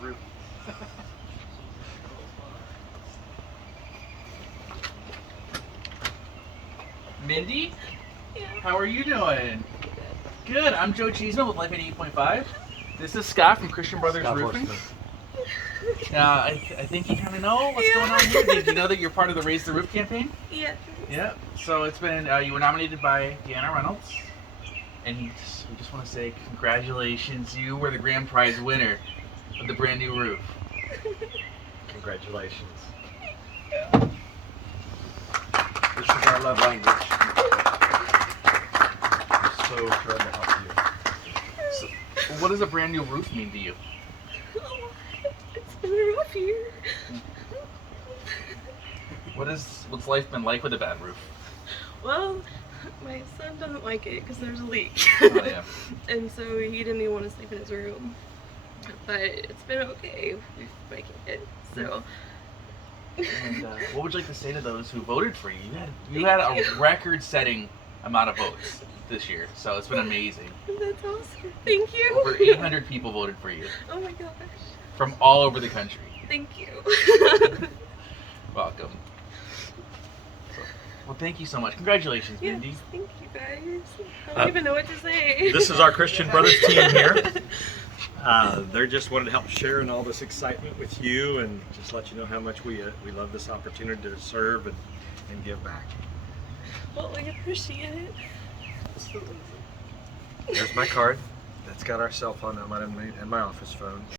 roof. Mindy, Yeah. how are you doing? Good. I'm Joe Cheeseman with Life 88.5. This is Scott from Christian Brothers Scott Roofing. Horstman. I think you kind of know what's going on here. Did you know that you're part of the Raise the Roof campaign? Yeah. Yeah. So it's been you were nominated by Deanna Reynolds, and we just want to say congratulations. You were the grand prize winner of the brand new roof. Congratulations. This is our love language. I'm so thrilled to help you. So, what does a brand new roof mean to you? It's been a rough year. What's life been like with a bad roof? Well, my son doesn't like it because there's a leak. Oh, yeah. And so he didn't even want to sleep in his room. But it's been okay. We're making it. So. And what would you like to say to those who voted for you? You had a record-setting amount of votes this year, so it's been amazing. That's awesome. Thank you. Over 800 people voted for you Oh my gosh. from all over the country. Thank you. Welcome. Well, thank you so much. Congratulations, Yes, Mindy. thank you guys. I don't even know what to say. This is our Christian Brothers team here. They're just wanted to help share in all this excitement with you and just let you know how much we love this opportunity to serve and give back. Well, we appreciate it. There's my card. That's got our cell phone number and my office phone.